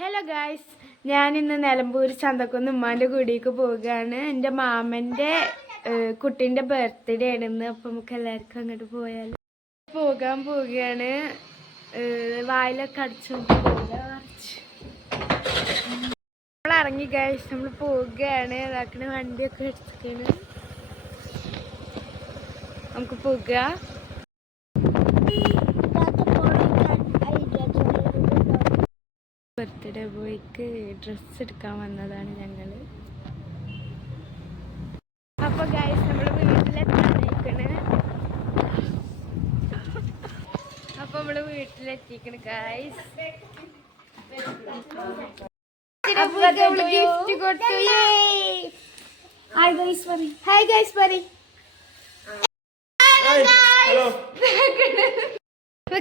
Hello guys, ഞാനിന്ന് നിലമ്പൂർ ചന്തക്കുന്ന് ഉമ്മാൻ്റെ കൂടിയേക്ക് പോവുകയാണ്. എൻ്റെ മാമൻ്റെ കുട്ടീൻ്റെ ബർത്ത്ഡേ ആണെന്ന്. അപ്പം നമുക്ക് എല്ലാവർക്കും അങ്ങോട്ട് പോകാൻ പോവുകയാണ്. വായിലൊക്കെ അടിച്ചുകൊണ്ട് നമ്മൾ ഇറങ്ങി ഗായ്സ്, നമ്മൾ പോവുകയാണ്. അതാക്കണ വണ്ടിയൊക്കെ എടുത്തിട്ടാണ് നമുക്ക് പോകുക. ബർത്ത്ഡേ ബോയ്ക്ക് ഡ്രസ്സ് എടുക്കാൻ വന്നതാണ് ഞങ്ങൾ. അപ്പോൾ ഗൈസ്, നമ്മൾ വീട്ടിലെത്തിക്കണ്. ഗൈസ്. ഗിഫ്റ്റ് കൊടുത്തു. ഹായ് ഗൈസ് പറ. ഹായ് ഗൈസ് പറ.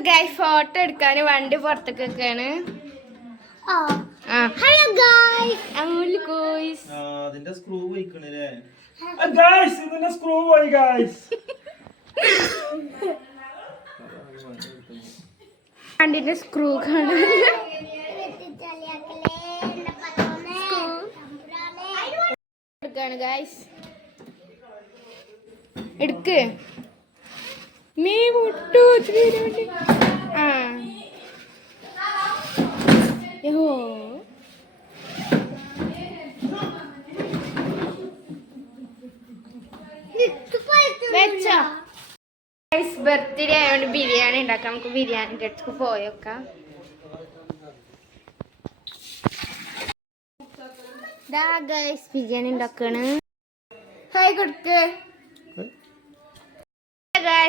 ഗൈസ്, ഫോട്ടോ എടുക്കാൻ വണ്ടി പുറത്തേക്ക് വെക്കാണ്. ഹലോ ഗായ്സ്, അമൂല് ഗോയ്സ്. അതിന്റെ സ്ക്രൂ പോയിക്കണല്ലേ ഗായ്സ്, ഇതിന്റെ സ്ക്രൂ പോയി ഗായ്സ്. വണ്ടിന്റെ സ്ക്രൂ കാണാൻ ഗായ്സ്. എടുക്ക് മീ മുട്ടു. ബർത്ത്ഡേ ആയതുകൊണ്ട് ബിരിയാണി ഉണ്ടാക്കാം. നമുക്ക് ബിരിയാണിന്റെ അടുത്ത് പോയേക്കാം. ബിരിയാണി ഉണ്ടാക്കാണ്. ഹായ് കൊടുക്ക്.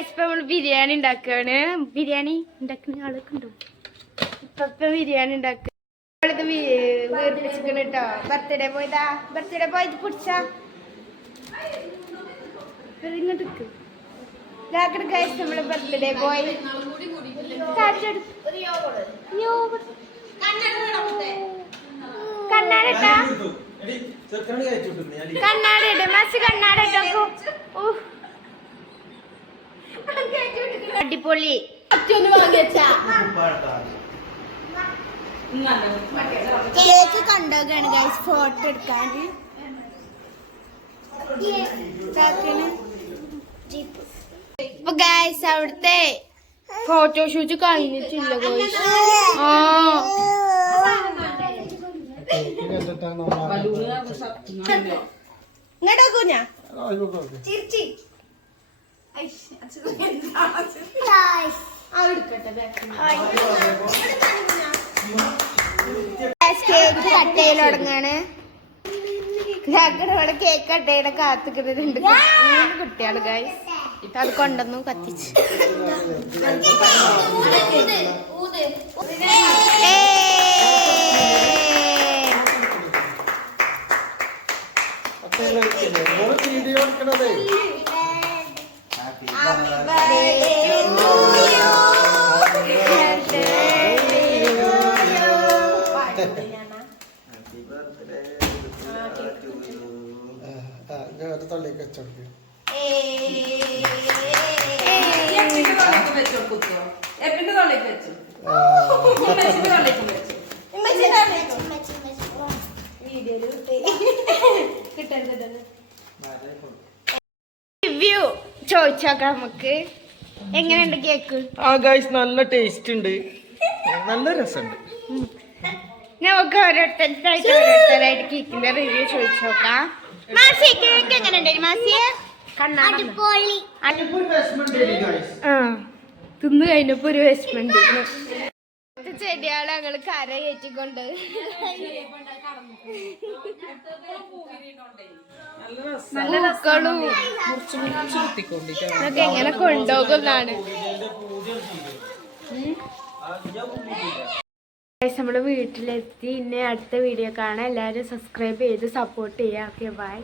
ഇപ്പൊ നമ്മള് ബിരിയാണി ഉണ്ടാക്കാണ്. ബിരിയാണി ഉണ്ടാക്കുന്ന ആളൊക്കെ ഉണ്ടോ? ഇപ്പൊ ബിരിയാണി ഉണ്ടാക്കുക. വീർപ്പിച്ചിക്കണ് കേട്ടോ. ബർത്ത്ഡേ പോയതാ. ബർത്ത്ഡേ പോയത് പിടിച്ച ഇങ്ങോട്ട് നമ്മളെ ബർത്ത്ഡേ പോയി. കണ്ണാടട്ടാ, കണ്ണാട മസ് കണ്ണാടട്ടോ. അടിപൊളി. കേക്ക് കൊണ്ടുപോകാണ് ഗൈസ് ഫോട്ടോ എടുക്കാൻ. ഇപ്പൊ ഗൈസ് അവിടുത്തെ ഫോട്ടോഷൂട്ട് കഴിഞ്ഞിട്ടില്ല ഗൈസ്. കേക്ക് കട്ട് ചെയ്യൽ തുടങ്ങാണ്. ഇവിടെ കേക്ക് കട്ട് ചെയ്യണ കാത്തുക്കുന്നുണ്ട് 3 കുട്ടികള് ഗൈസ്. അത് കൊണ്ടൊന്നും കത്തിച്ച്. തൊള്ളിക്ക് വെച്ചോടുക്ക്. റിവ്യൂ ചോദിച്ചോക്കാം നമുക്ക്. എങ്ങനെയുണ്ട് കേക്ക്? ഗൈസ്, നല്ല ടേസ്റ്റ് ഉണ്ട്, നല്ല രസമുണ്ട്. നമുക്ക് ഓരോരുത്തരായിട്ട് കേക്കിന്റെ റിവ്യൂ ചോദിച്ചോക്കാം. മാസി, കേക്ക് എങ്ങനെയുണ്ട് മാസിയെ? തിന്നു കഴിഞ്ഞപ്പോ ഒരു വിഷമുണ്ട്. ചെടിയാള് ഞങ്ങള് കര കയറ്റിക്കൊണ്ട് ഇതൊക്കെ എങ്ങനെ കൊണ്ടുപോകുന്നാണ്. നമ്മള് വീട്ടിലെത്തി. ഇനി അടുത്ത വീഡിയോ കാണാൻ എല്ലാവരും സബ്സ്ക്രൈബ് ചെയ്ത് സപ്പോർട്ട് ചെയ്യാം. Okay, by.